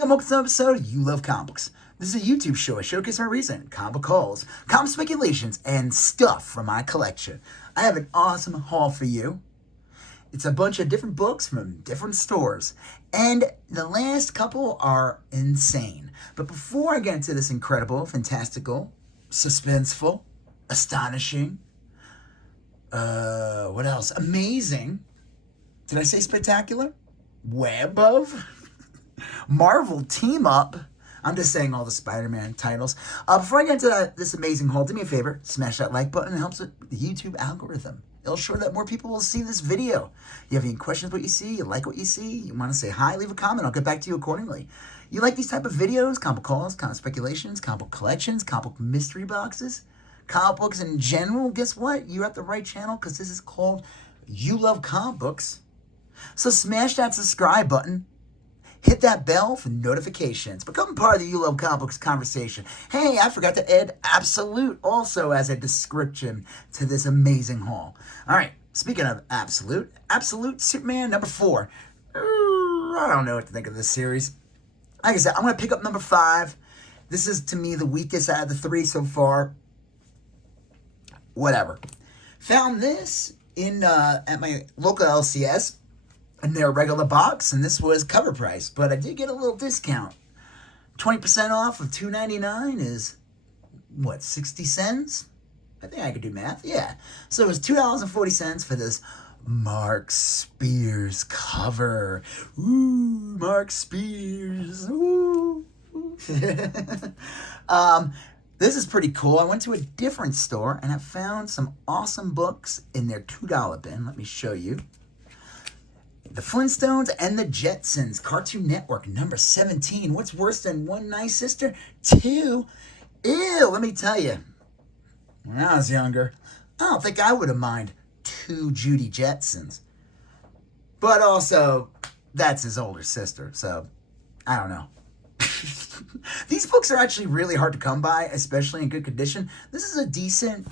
Welcome to another episode of You Love Comics. This is a YouTube show. I showcase my recent comic hauls, comic speculations, and stuff from my collection. I have an awesome haul for you. It's a bunch of different books from different stores, and the last couple are insane. But before I get into this incredible, fantastical, suspenseful, astonishing, what else? Amazing. Did I say spectacular? Web of? Marvel team up. I'm just saying all the Spider-Man titles. Before I get into this amazing haul, do me a favor, smash that like button. It helps with the YouTube algorithm. It'll show that more people will see this video. You have any questions what you see, you like what you see, you want to say hi, leave a comment. I'll get back to you accordingly. You like these type of videos, comic calls, comic speculations, comic book collections, comic book mystery boxes, comic books in general? Guess what? You're at the right channel because this is called You Love Comic Books. So smash that subscribe button. Hit that bell for notifications. Become part of the You Love Comic Books conversation. Hey, I forgot to add Absolute also as a description to this amazing haul. All right, speaking of Absolute Superman number 4. I don't know what to think of this series. Like I said, I'm going to pick up number 5. This is, to me, the weakest out of the 3 so far. Whatever. Found this in at my local LCS. In their regular box, and this was cover price, but I did get a little discount. 20% off of $2.99 is, what, 60 cents? I think I could do math, yeah. So it was $2.40 for this Mark Spears cover. Ooh, Mark Spears, ooh. This is pretty cool. I went to a different store, and I found some awesome books in their $2 bin. Let me show you. The Flintstones and the Jetsons, Cartoon Network, number 17. What's worse than one nice sister? 2. Ew, let me tell you. When I was younger, I don't think I would have minded 2 Judy Jetsons. But also, that's his older sister, so I don't know. These books are actually really hard to come by, especially in good condition. This is a decent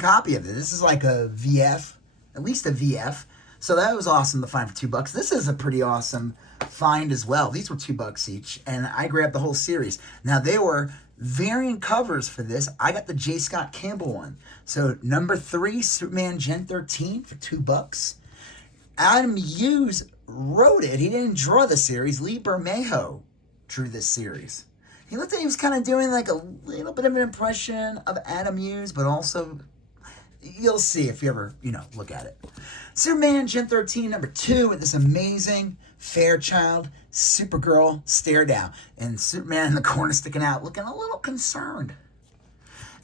copy of it. This is like a VF, at least a VF. So that was awesome to find for $2. This is a pretty awesome find as well. These were $2 each, and I grabbed the whole series. Now, they were variant covers for this. I got the J. Scott Campbell one. So number 3, Superman Gen 13 for $2. Adam Hughes wrote it. He didn't draw the series. Lee Bermejo drew this series. He looked like he was kind of doing like a little bit of an impression of Adam Hughes, but also... You'll see if you ever, look at it. Superman Gen 13, number 2, with this amazing Fairchild Supergirl stare down. And Superman in the corner sticking out, looking a little concerned.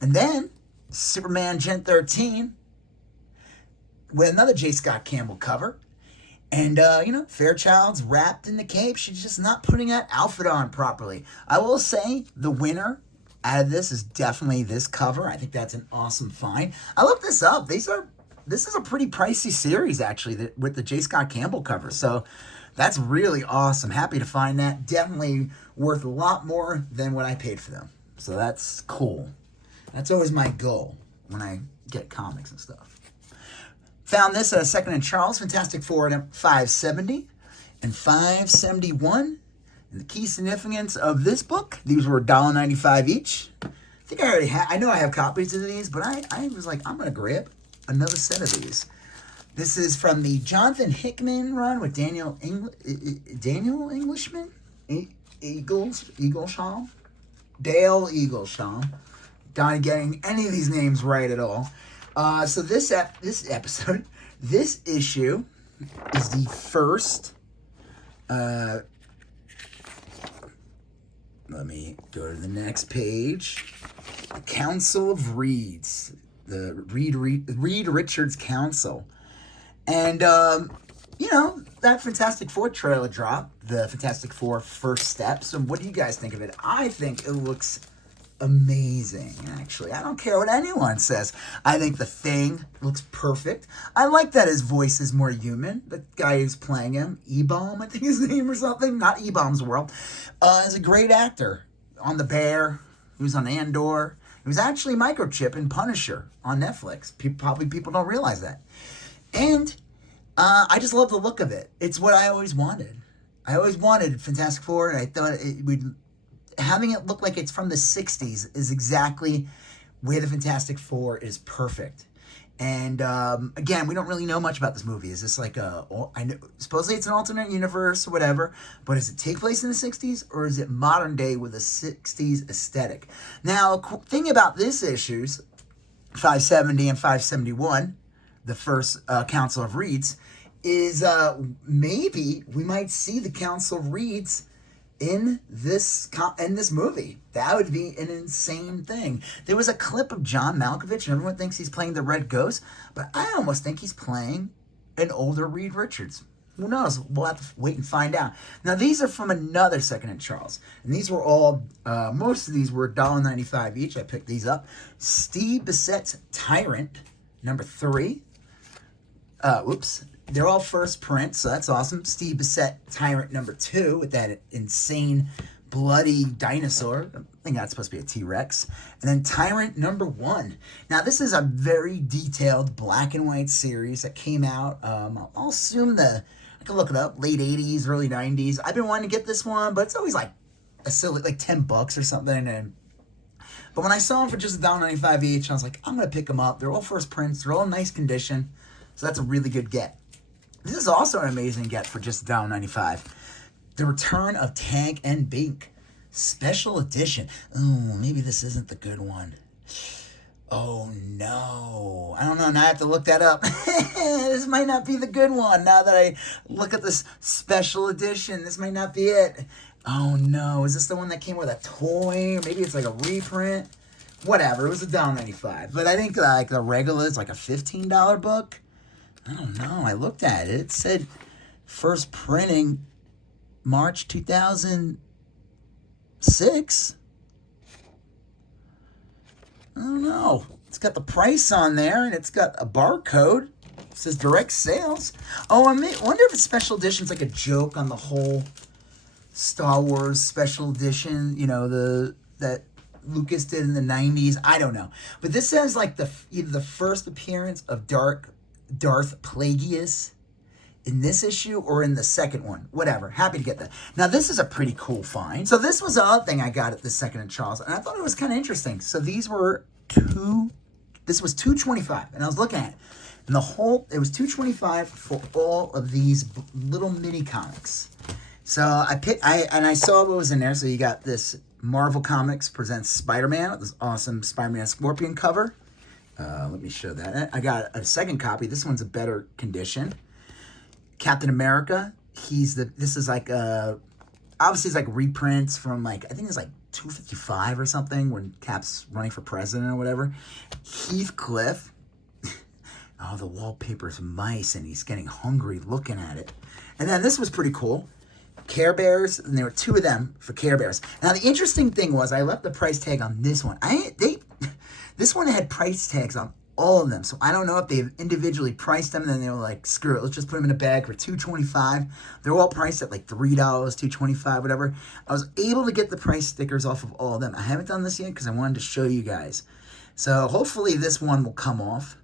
And then, Superman Gen 13, with another J. Scott Campbell cover. And, Fairchild's wrapped in the cape. She's just not putting that outfit on properly. I will say, the winner out of this is definitely this cover. I think that's an awesome find. I looked this up. This is a pretty pricey series, actually, with the J. Scott Campbell cover. So that's really awesome. Happy to find that. Definitely worth a lot more than what I paid for them. So that's cool. That's always my goal when I get comics and stuff. Found this at a Second and Charles, Fantastic Four at $5.70 and $5.71. And the key significance of this book, these were $1.95 each. I think I already have, I know I have copies of these, but I was like, I'm going to grab another set of these. This is from the Jonathan Hickman run with Daniel Englishman? Eaglesham? Dale Eaglesham. Not getting any of these names right at all. So this episode, this issue is the first... Let me go to the next page. The Council of Reeds. The Reed Richards Council. And, that Fantastic Four trailer dropped. The Fantastic Four First Steps. And what do you guys think of it? I think it looks amazing, actually. I don't care what anyone says. I think the Thing looks perfect. I like that his voice is more human. The guy who's playing him, E-Bomb, I think his name or something. Not E-Bomb's World. Is a great actor. On The Bear. He was on Andor. He was actually Microchip in Punisher on Netflix. Probably people don't realize that. And I just love the look of it. It's what I always wanted. I always wanted Fantastic Four, and I thought it would, having it look like it's from the 60s is exactly where the Fantastic Four is perfect. And again, we don't really know much about this movie. Is this like I know, supposedly it's an alternate universe or whatever, but does it take place in the 60s or is it modern day with a 60s aesthetic? Now, thing about this issues, 570 and 571, the first Council of Reeds, is maybe we might see the Council of Reeds in this movie. That would be an insane thing. There was a clip of John Malkovich, and everyone thinks he's playing the Red Ghost, but I almost think he's playing an older Reed Richards. Who knows? We'll have to wait and find out. Now, these are from another secondhand Charles, and these were all, most of these were $1.95 each. I picked these up. Steve Bissett's Tyrant, number 3. Oops. They're all first print, so that's awesome. Steve Bissett, Tyrant number 2, with that insane bloody dinosaur. I think that's supposed to be a T-Rex. And then Tyrant number 1. Now, this is a very detailed black and white series that came out, I'll assume I can look it up, late 80s, early 90s. I've been wanting to get this one, but it's always like a silly, like $10 or something. But when I saw them for just $1.95 each, I was like, I'm going to pick them up. They're all first prints. They're all in nice condition. So that's a really good get. This is also an amazing get for just $1.95. The Return of Tank and Bink. Special edition. Oh, maybe this isn't the good one. Oh, no. I don't know. Now I have to look that up. This might not be the good one. Now that I look at this special edition, this might not be it. Oh, no. Is this the one that came with a toy? Or maybe it's like a reprint? Whatever. It was $1.95. But I think like the regular is like a $15 book. I don't know. I looked at it. It said first printing March 2006. I don't know. It's got the price on there, and it's got a barcode. It says direct sales. Oh, I wonder if it's special edition's like a joke on the whole Star Wars special edition, you know, that Lucas did in the 90s. I don't know. But this says like either the first appearance of Darth Plagueis in this issue or in the second one. Whatever. Happy to get that. Now, this is a pretty cool find. So this was the other thing I got at the second Charles, and I thought it was kind of interesting. So these were this was $2.25, and I was looking at it. And it was $2.25 for all of these little mini comics. So I saw what was in there. So you got this Marvel Comics presents Spider-Man with this awesome Spider-Man Scorpion cover. Let me show that. I got a second copy. This one's a better condition. Captain America. This is like obviously it's like reprints from like, I think it's like 255 or something when Cap's running for president or whatever. Heathcliff. Oh, the wallpaper's mice and he's getting hungry looking at it. And then this was pretty cool. Care Bears, and there were 2 of them for Care Bears. Now the interesting thing was I left the price tag on this one. This one had price tags on all of them, so I don't know if they've individually priced them, and then they were like, screw it, let's just put them in a bag for $2.25. They're all priced at like $3, $2.25, whatever. I was able to get the price stickers off of all of them. I haven't done this yet because I wanted to show you guys. So hopefully this one will come off.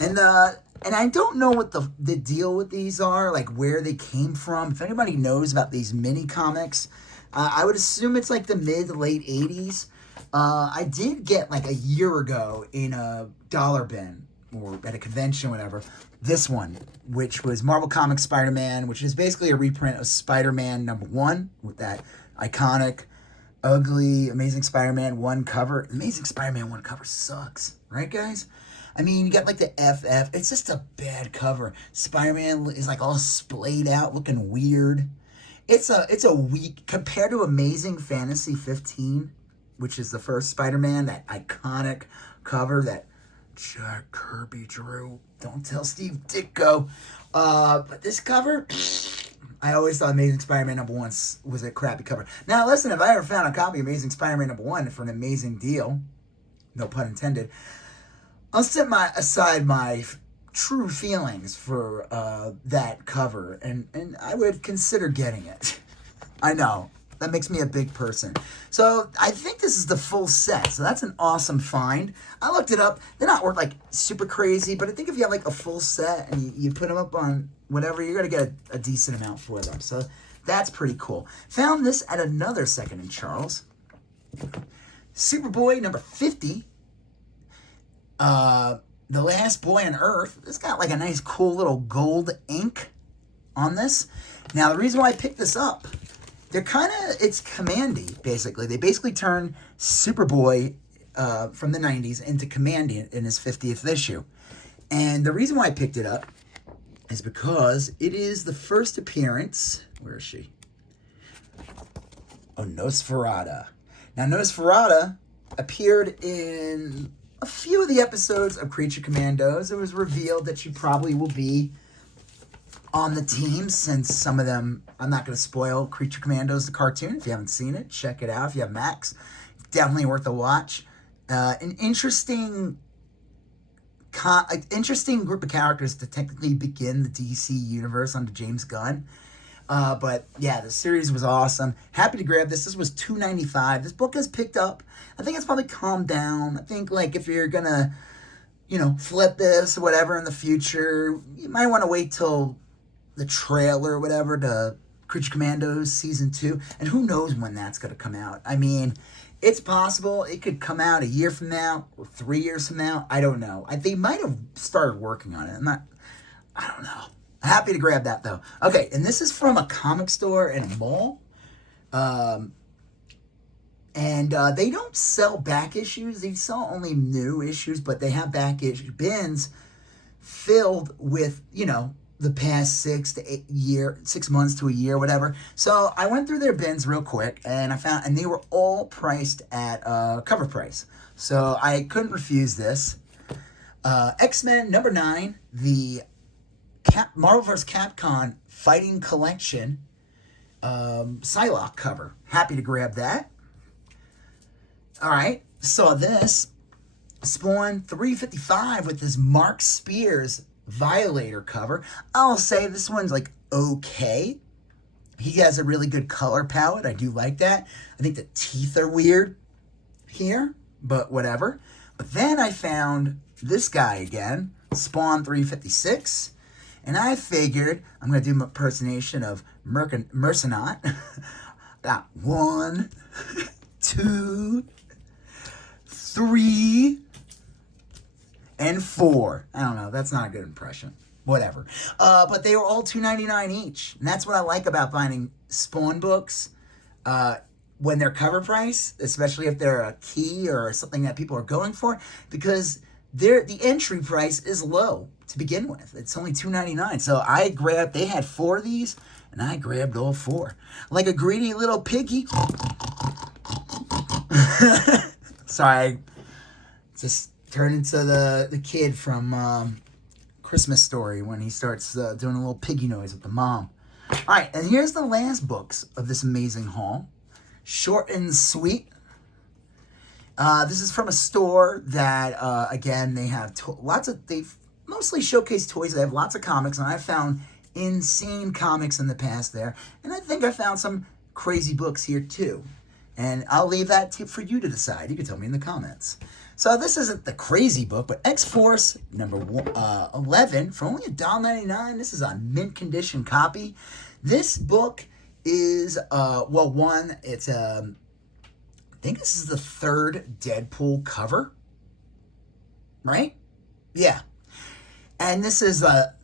And I don't know what the deal with these are, like where they came from. If anybody knows about these mini comics, I would assume it's like the mid to late 80s. I did get like a year ago in a dollar bin or at a convention, whatever, this one, which was Marvel Comics Spider-Man, which is basically a reprint of Spider-Man number 1 with that iconic, ugly, Amazing Spider-Man 1 cover. Amazing Spider-Man 1 cover sucks, right, guys? I mean, you got like the FF. It's just a bad cover. Spider-Man is like all splayed out, looking weird. It's a weak, compared to Amazing Fantasy 15, which is the first Spider-Man, that iconic cover that Jack Kirby drew. Don't tell Steve Ditko. But this cover, I always thought Amazing Spider-Man number 1 was a crappy cover. Now, listen, if I ever found a copy of Amazing Spider-Man number 1 for an amazing deal, no pun intended, I'll set aside my true feelings for that cover, and I would consider getting it. I know. That makes me a big person. So I think this is the full set. So that's an awesome find. I looked it up. They're not worth like super crazy, but I think if you have like a full set and you put them up on whatever, you're going to get a decent amount for them. So That's pretty cool. Found this at another Second and Charles. Superboy number 50. The Last Boy on Earth. It's got like a nice cool little gold ink on this. Now the reason why I picked this up, it's Commandy, basically. They basically turned Superboy from the 90s into Commandy in his 50th issue. And the reason why I picked it up is because it is the first appearance. Where is she? Oh, Nosferatu. Now, Nosferatu appeared in a few of the episodes of Creature Commandos. It was revealed that she probably will be on the team, since some of them, I'm not going to spoil Creature Commandos, the cartoon. If you haven't seen it, check it out. If you have Max, definitely worth a watch. An interesting group of characters to technically begin the DC universe under James Gunn. But yeah, the series was awesome. Happy to grab this. This was $2.95. This book has picked up. I think it's probably calmed down. I think, like, if you're gonna, flip this or whatever in the future, you might want to wait till the trailer or whatever to Creature Commandos Season 2. And who knows when that's gonna come out. I mean, it's possible it could come out a year from now or 3 years from now. I don't know. They might have started working on it. I don't know. Happy to grab that, though. Okay, and this is from a comic store in a mall. And they don't sell back issues. They sell only new issues, but they have back issue bins filled with, the past 6 months to a year, whatever. So I went through their bins real quick, and and they were all priced at cover price. So I couldn't refuse this. X-Men number 9, the Marvel vs. Capcom Fighting Collection Psylocke cover. Happy to grab that. All right, saw this. Spawn 355 with this Mark Spears Violator cover. I'll say this one's like okay. He has a really good color palette. I do like that. I think the teeth are weird here, but whatever. But then I found this guy again, Spawn 356. And I figured I'm going to do my impersonation of Mercenot. Got 1, 2, 3, and 4. I don't know. That's not a good impression. Whatever. But they were all $2.99 each. And that's what I like about finding Spawn books when they're cover price, especially if they're a key or something that people are going for, because the entry price is low to begin with. It's only $2.99. So they had 4 of these, and I grabbed all 4. Like a greedy little piggy. Sorry, I just turned into the kid from Christmas Story when he starts doing a little piggy noise with the mom. All right, and here's the last books of this amazing haul. Short and sweet. This is from a store that, again, they have they've mostly showcased toys. They have lots of comics, and I found insane comics in the past there. And I think I found some crazy books here, too. And I'll leave that tip for you to decide. You can tell me in the comments. So this isn't the crazy book, but X-Force number 11 for only $1.99. This is a mint condition copy. This book is, it's I think this is the 3rd Deadpool cover, right? Yeah. And this is a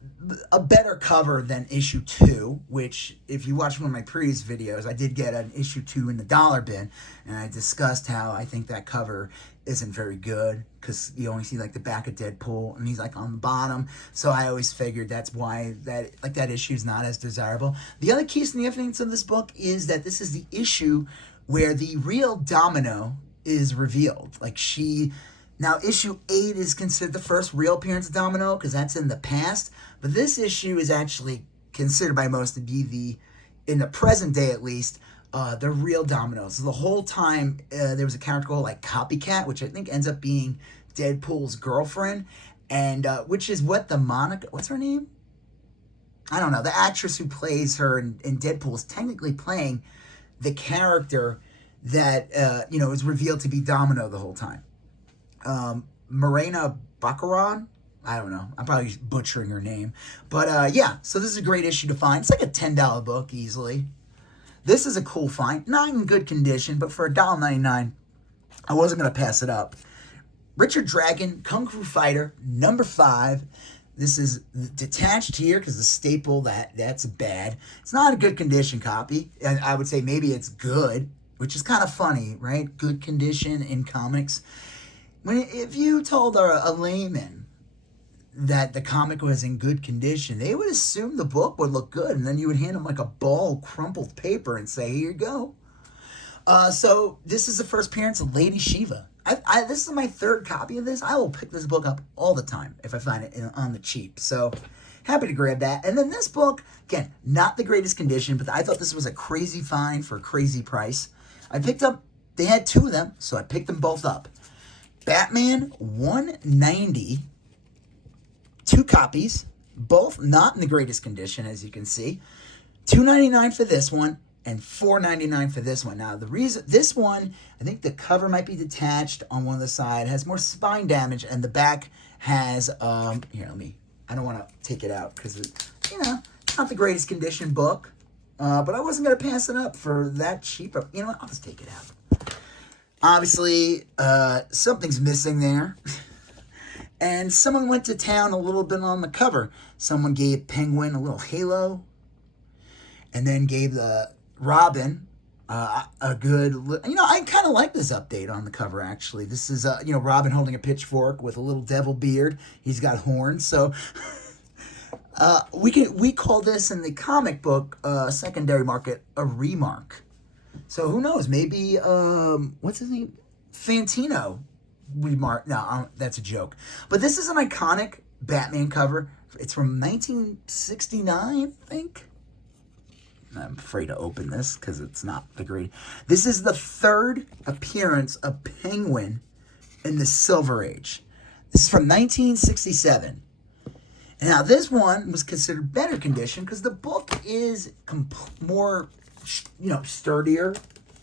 better cover than issue 2, which, if you watch one of my previous videos, I did get an issue 2 in the dollar bin, and I discussed how I think that cover isn't very good, because you only see like the back of Deadpool, and he's like on the bottom. So I always figured that's why that issue is not as desirable. The other key significance of this book is that this is the issue where the real Domino is revealed. Now, issue 8 is considered the first real appearance of Domino, because that's in the past. But this issue is actually considered by most to be in the present day at least, the real Domino. So the whole time, there was a character called Copycat, which I think ends up being Deadpool's girlfriend. And which is what what's her name? I don't know. The actress who plays her in Deadpool is technically playing the character that, is revealed to be Domino the whole time. Morena Baccarin? I don't know. I'm probably butchering her name. But, yeah. So this is a great issue to find. It's like a $10 book easily. This is a cool find. Not in good condition, but for $1.99, I wasn't going to pass it up. Richard Dragon, Kung Fu Fighter, number 5. This is detached here because the staple, that's bad. It's not a good condition copy. And I would say maybe it's good, which is kind of funny, right? Good condition in comics. If you told a layman that the comic was in good condition, they would assume the book would look good, and then you would hand them like a ball of crumpled paper and say, here you go. So this is the first appearance of Lady Shiva. This is my 3rd copy of this. I will pick this book up all the time if I find it on the cheap. So happy to grab that. And then this book, again, not the greatest condition, but I thought this was a crazy find for a crazy price. I picked up, they had 2 of them, so I picked them both up. Batman 190, 2 copies, both not in the greatest condition, as you can see. $2.99 for this one, and $4.99 for this one. Now, the reason, this one, I think the cover might be detached on one of the side, has more spine damage, and the back has, here, I don't want to take it out, because, it's not the greatest condition book, but I wasn't going to pass it up for that cheap. You know what, I'll just take it out. Obviously, something's missing there. And someone went to town a little bit on the cover. Someone gave Penguin a little halo. And then gave the Robin a good... I kind of like this update on the cover, actually. This is, Robin holding a pitchfork with a little devil beard. He's got horns. So we call this in the comic book secondary market a remark. So who knows? Maybe, what's his name? Fantino. No, that's a joke. But this is an iconic Batman cover. It's from 1969, I think. I'm afraid to open this because it's not the great. This is the 3rd appearance of Penguin in the Silver Age. This is from 1967. And now this one was considered better condition because the book is more... sturdier.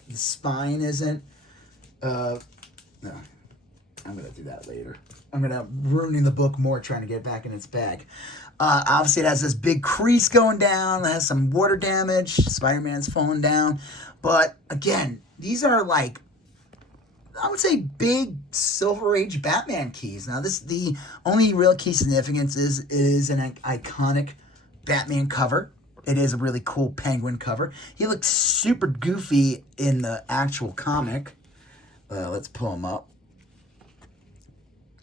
The spine isn't. No, I'm gonna do that later. I'm gonna ruining the book more trying to get it back in its bag. Obviously, it has this big crease going down. It has some water damage. Spider-Man's falling down. But again, these are like, I would say, big Silver Age Batman keys. Now, the only real key significance is an iconic Batman cover. It is a really cool Penguin cover. He looks super goofy in the actual comic. Let's pull him up.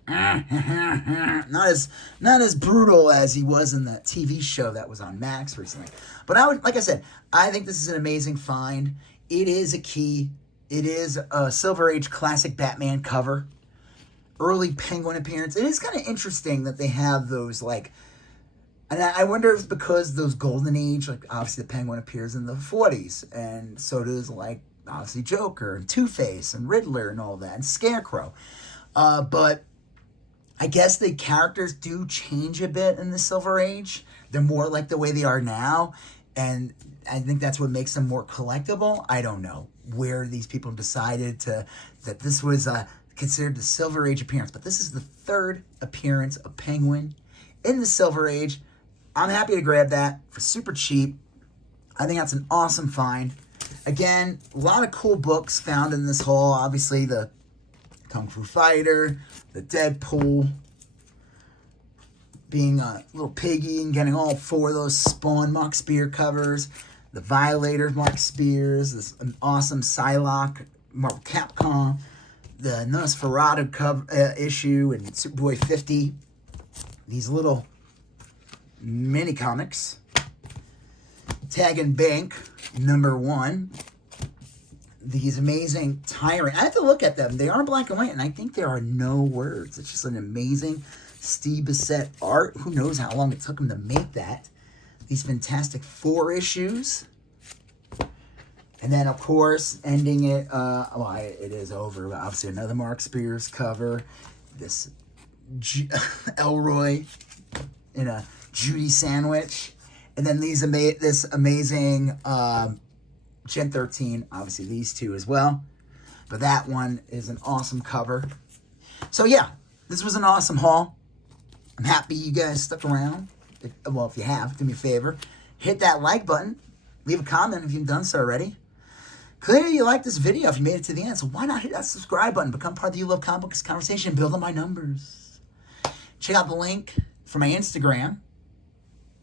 Not as brutal as he was in the TV show that was on Max recently. But like I said, I think this is an amazing find. It is a key. It is a Silver Age classic Batman cover. Early Penguin appearance. It is kind of interesting that they have those like. And I wonder if it's because those Golden Age, like obviously the Penguin appears in the 40s, and so does like obviously Joker and Two-Face and Riddler and all that, and Scarecrow. But I guess the characters do change a bit in the Silver Age. They're more like the way they are now, and I think that's what makes them more collectible. I don't know where these people decided that this was considered the Silver Age appearance, but this is the 3rd appearance of Penguin in the Silver Age. I'm happy to grab that for super cheap. I think that's an awesome find. Again, a lot of cool books found in this haul. Obviously, the Kung Fu Fighter, the Deadpool, being a little piggy and getting all 4 of those Spawn Mark Spear covers, the Violator Mark Spears, this awesome Psylocke Marvel Capcom, the Nosferatu cover, issue, and Superboy 50. These little mini comics. Tag and Bank, number 1. These amazing Tyrant. I have to look at them. They are black and white, and I think there are no words. It's just an amazing Steve Bissette art. Who knows how long it took him to make that. These Fantastic Four issues. And then, of course, ending it, it is over. But obviously, another Mark Spears cover. This Elroy in a Judy sandwich. And then this amazing Gen 13. Obviously, these 2 as well. But that one is an awesome cover. So, yeah, this was an awesome haul. I'm happy you guys stuck around. If you have, do me a favor. Hit that like button. Leave a comment if you've done so already. Clearly you like this video if you made it to the end, so why not hit that subscribe button, become part of the You Love Comic Books conversation, build on my numbers. Check out the link for my Instagram,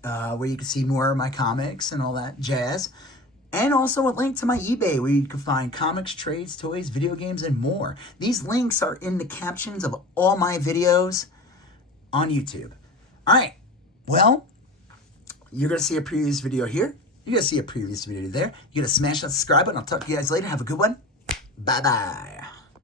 where you can see more of my comics and all that jazz. And also a link to my eBay where you can find comics, trades, toys, video games, and more. These links are in the captions of all my videos on YouTube. All right, well, you're going to see a previous video here. You're going to see a previous video there. You're going to smash that subscribe button. I'll talk to you guys later. Have a good one. Bye-bye.